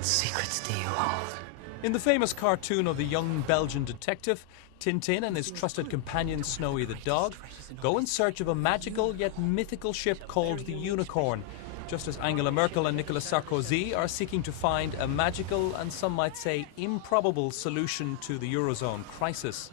What secrets do you hold? In the famous cartoon of the young Belgian detective, Tintin and his trusted companion Snowy the dog go in search of a magical yet mythical ship called the Unicorn, just as Angela Merkel and Nicolas Sarkozy are seeking to find a magical and some might say improbable solution to the Eurozone crisis.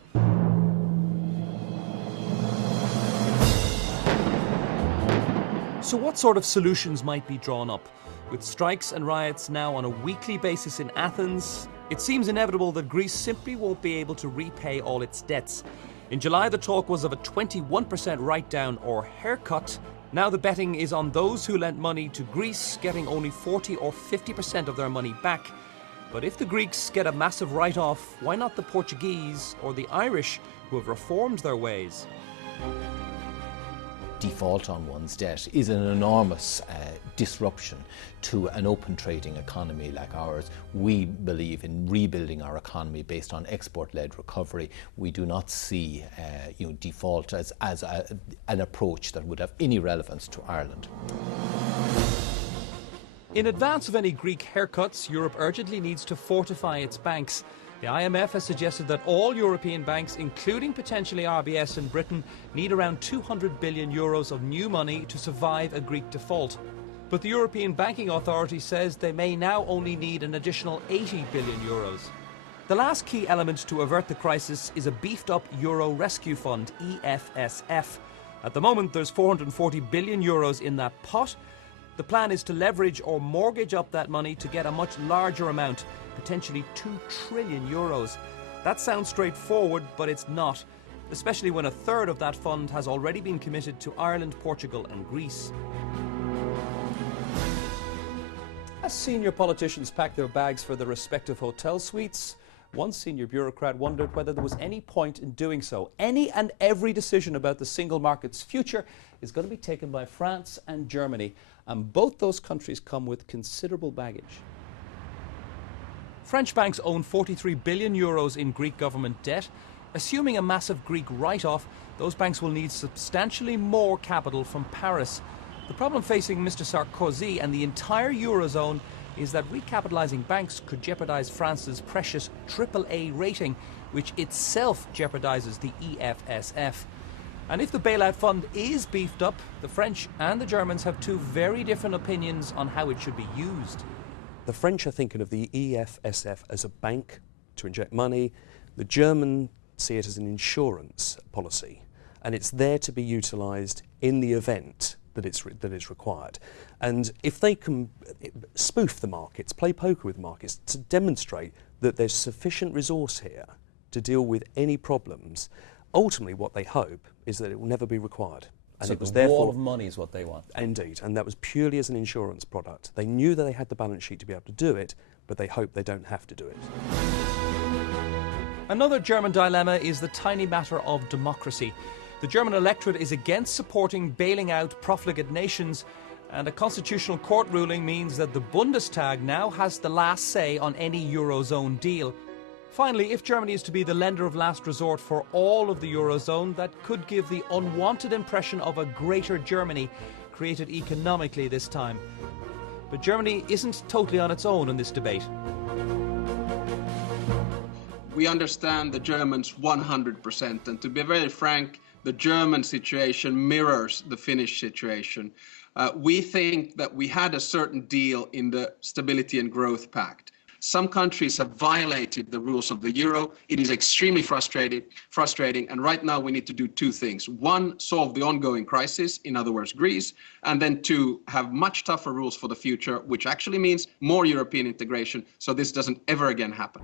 So what sort of solutions might be drawn up? With strikes and riots now on a weekly basis in Athens, it seems inevitable that Greece simply won't be able to repay all its debts. In July, the talk was of a 21% write-down or haircut. Now the betting is on those who lent money to Greece getting only 40 or 50% of their money back. But if the Greeks get a massive write-off, why not the Portuguese or the Irish who have reformed their ways? Default on one's debt is an enormous disruption to an open trading economy like ours. We believe in rebuilding our economy based on export-led recovery. We do not see default as an approach that would have any relevance to Ireland. In advance of any Greek haircuts, Europe urgently needs to fortify its banks. The IMF has suggested that all European banks, including potentially RBS in Britain, need around 200 billion euros of new money to survive a Greek default. But the European Banking Authority says they may now only need an additional 80 billion euros. The last key element to avert the crisis is a beefed-up Euro Rescue Fund, EFSF. At the moment, there's 440 billion euros in that pot. The plan is to leverage or mortgage up that money to get a much larger amount, potentially 2 trillion euros. That sounds straightforward, but it's not, especially when a third of that fund has already been committed to Ireland, Portugal and Greece. As senior politicians pack their bags for their respective hotel suites, one senior bureaucrat wondered whether there was any point in doing so. Any and every decision about the single market's future is going to be taken by France and Germany, and both those countries come with considerable baggage. French banks own 43 billion euros in Greek government debt. Assuming a massive Greek write-off, those banks will need substantially more capital from Paris. The problem facing Mr. Sarkozy and the entire Eurozone is that recapitalising banks could jeopardise France's precious AAA rating, which itself jeopardises the EFSF. And if the bailout fund is beefed up, the French and the Germans have two very different opinions on how it should be used. The French are thinking of the EFSF as a bank to inject money. The Germans see it as an insurance policy, and it's there to be utilised in the event that it's required. And if they can spoof the markets, play poker with markets to demonstrate that there's sufficient resource here to deal with any problems, ultimately what they hope is that it will never be required. And so it was the wall of money is what they want. Indeed, and that was purely as an insurance product. They knew that they had the balance sheet to be able to do it, but they hope they don't have to do it. Another German dilemma is the tiny matter of democracy. The German electorate is against supporting bailing out profligate nations, and a constitutional court ruling means that the Bundestag now has the last say on any Eurozone deal. Finally, if Germany is to be the lender of last resort for all of the Eurozone, that could give the unwanted impression of a greater Germany, created economically this time. But Germany isn't totally on its own in this debate. We understand the Germans 100%, and to be very frank, the German situation mirrors the Finnish situation. We think that we had a certain deal in the Stability and Growth Pact. Some countries have violated the rules of the euro. It is extremely frustrating, and right now we need to do two things. One, solve the ongoing crisis, in other words, Greece, and then two, have much tougher rules for the future, which actually means more European integration, so this doesn't ever again happen.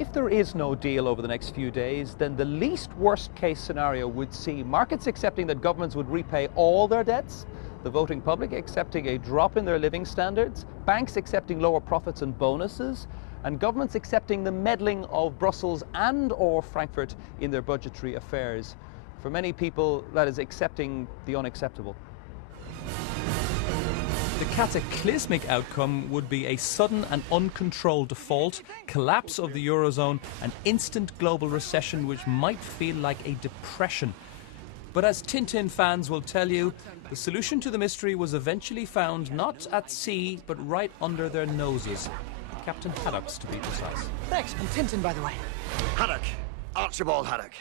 If there is no deal over the next few days, then the least worst case scenario would see markets accepting that governments would repay all their debts, the voting public accepting a drop in their living standards, banks accepting lower profits and bonuses, and governments accepting the meddling of Brussels and or Frankfurt in their budgetary affairs. For many people, that is accepting the unacceptable. The cataclysmic outcome would be a sudden and uncontrolled default, collapse of the Eurozone, and instant global recession which might feel like a depression. But as Tintin fans will tell you, the solution to the mystery was eventually found not at sea, but right under their noses. Captain Haddock's, to be precise. Thanks, I'm Tintin, by the way. Haddock. Archibald Haddock.